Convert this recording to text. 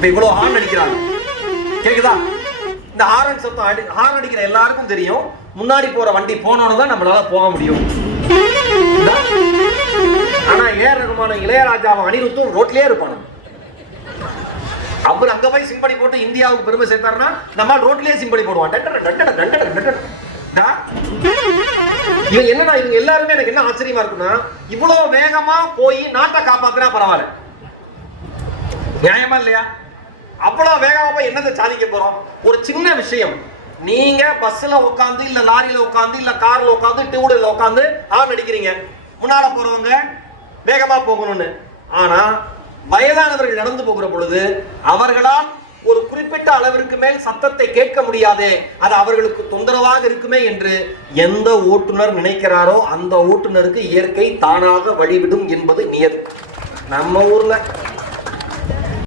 இப்ப இவ்வளவு ஹார்ன் அடிக்கிறாங்க. கேக்குதா? இந்த ஹாரன் சத்தம் அடி ஹார்ன் அடிக்கிற எல்லாருக்கும் தெரியும். முன்னாடி போற வண்டி போனோன்னு தான் நம்மளால போக முடியும். ஆனா ஏஆர் ரகுமான இளையராஜாவும் அனிருத்தும் ரோட்லயே இருப்பானு அவர் அங்க போய் சிம்படி போட்டு இந்தியாவுக்கு பெருமை சேர்த்தாருன்னா நம்ம ரோட்லயே சிம்படி போடுவான். இவங்க என்னன்னா இவங்க எல்லாருமே எனக்கு என்ன ஆச்சரியமா இருக்குன்னா இவ்வளவு வேகமா போய் நாட்டை காப்பாத்துனா பரவாயில்ல. நியாயமா இல்லையா? அவ்வளோ வேகமாக போய் என்னத்தை சாதிக்க போகிறோம் ஒரு சின்ன விஷயம். நீங்க பஸ்ல உட்காந்து இல்ல லாரியில உட்காந்து இல்ல கார்ல உட்காந்து டூ வீலர்ல உட்காந்து ஆன் அடிக்கிறீங்க. முன்னால போறவங்க வேகமா போகணும்னு. ஆனா வயதானவர்கள் நடந்து போகிற பொழுது அவர்களால் ஒரு குறிப்பிட்ட அளவிற்கு மேல் சத்தத்தை கேட்க முடியாதே அது அவர்களுக்கு தொந்தரவாக இருக்குமே என்று எந்த ஓட்டுநர் நினைக்கிறாரோ அந்த ஓட்டுநருக்கு இயற்கை தானாக வழிவிடும் என்பது நியதி நம்ம ஊர்ல